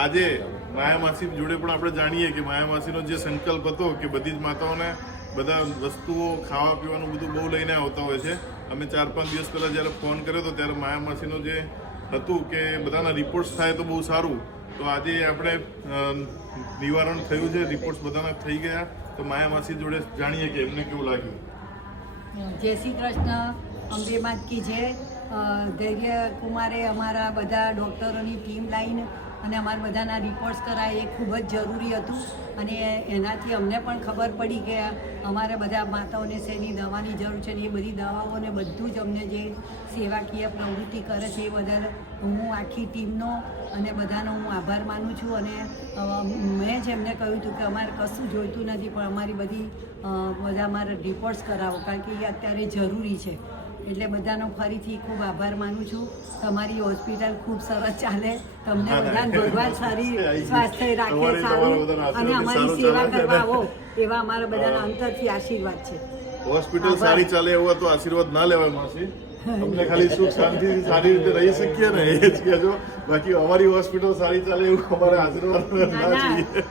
આજે માયા માસી જોડે પણ આપણે જાણીએ કે માયા માસીનો જે સંકલ્પ હતો કે બધી જ માતાઓને બધા વસ્તુઓ ખાવા પીવાનું બધું બહુ લઈને આવતા હોય છે. અમે 4-5 દિવસ પહેલાં જ્યારે ફોન કર્યો હતો ત્યારે માયા માસીનો જે હતું કે બધાના રિપોર્ટ્સ થાય તો બહુ સારું. તો આજે આપણે નિવારણ થયું છે, રિપોર્ટ્સ બધાના થઈ ગયા. તો માયા માસી જોડે જાણીએ કે એમને કેવું લાગ્યું. જય શ્રી કૃષ્ણ. અંબે માત કી જય. ધૈર્ય કુમારે અમારા બધા ડૉક્ટરોની ટીમ લાવીને અને અમારા બધાના રિપોર્ટ્સ કરાય એ ખૂબ જ જરૂરી હતું. અને એનાથી અમને પણ ખબર પડી કે અમારે બધા માતાઓને શેની દવાની જરૂર છે ને એ બધી દવાઓને બધું જ અમને જે સેવાકીય પ્રવૃત્તિ કરે છે એ બદલ હું આખી ટીમનો અને બધાનો હું આભાર માનું છું. અને મેં જ એમને કહ્યું હતું કે અમારે કશું જોઈતું નથી, પણ અમારી બધી બધા અમારા રિપોર્ટ્સ કરાવો, કારણ કે એ અત્યારે જરૂરી છે. એટલે બધાનો ફરીથી ખૂબ આભાર માનું છું. તમારી હોસ્પિટલ ખૂબ સરસ ચાલે, તમને બધાને ભગવાન સારી સ્વાસ્થ્ય રાખે, સારું અને અમારી સેવા કરવા આવો એવા અમારા બધાના અંતરથી આશીર્વાદ છે. હોસ્પિટલ સારી ચાલે એવા તો આશીર્વાદ ના લેવાય માસી. અમને ખાલી સુખ શાંતિથી સારી રીતે રહી શકીએ ને એ જ કહેજો. બાકી અમારી હોસ્પિટલ સારી ચાલે એવું અમારે આશીર્વાદ ના જોઈએ.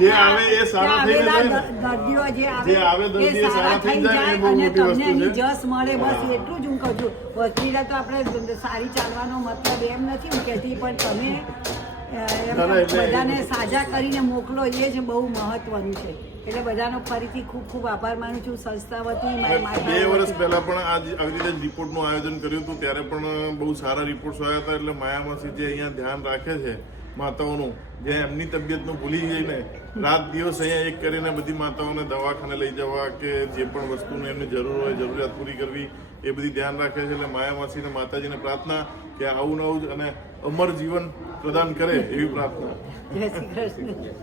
જે આવે એ સારા થઈને જાય, દર્દીઓ જે આવે દર્દી સારા થઈને જાય એ બહુ અને મોટી તમને વસ્તુ એની છે. જસ મળે, બસ એટલું જ હું કહું છું. હોસ્પિટલ તો આપણે સારી ચાલવાનો મતલબ એમ નથી હું કહેતી, પણ તમે બધાને સાજા કરીને મોકલો એ જ બહુ મહત્વનું છે. એટલે બધાનો ફરીથી ખૂબ ખૂબ આભાર માનું છું સંસ્થા વતી. 2 વર્ષ પહેલા પણ આવી રીતે રિપોર્ટનું આયોજન કર્યું હતું, ત્યારે પણ બહુ સારા રિપોર્ટ્સ આવ્યા હતા. એટલે માયા માસી જે અહીંયા ધ્યાન રાખે છે માતાઓનું, જે એમની તબિયતનું ભૂલી જઈને રાત દિવસ અહીંયા એક કરીને બધી માતાઓને દવાખાને લઈ જવા કે જે પણ વસ્તુની એમની જરૂર હોય, જરૂરિયાત પૂરી કરવી, એ બધી ધ્યાન રાખે છે. એટલે માયા માસીને માતાજીને પ્રાર્થના કે આવું નવું અને અમર જીવન પ્રદાન કરે એવી પ્રાર્થના. જય શ્રી કૃષ્ણ.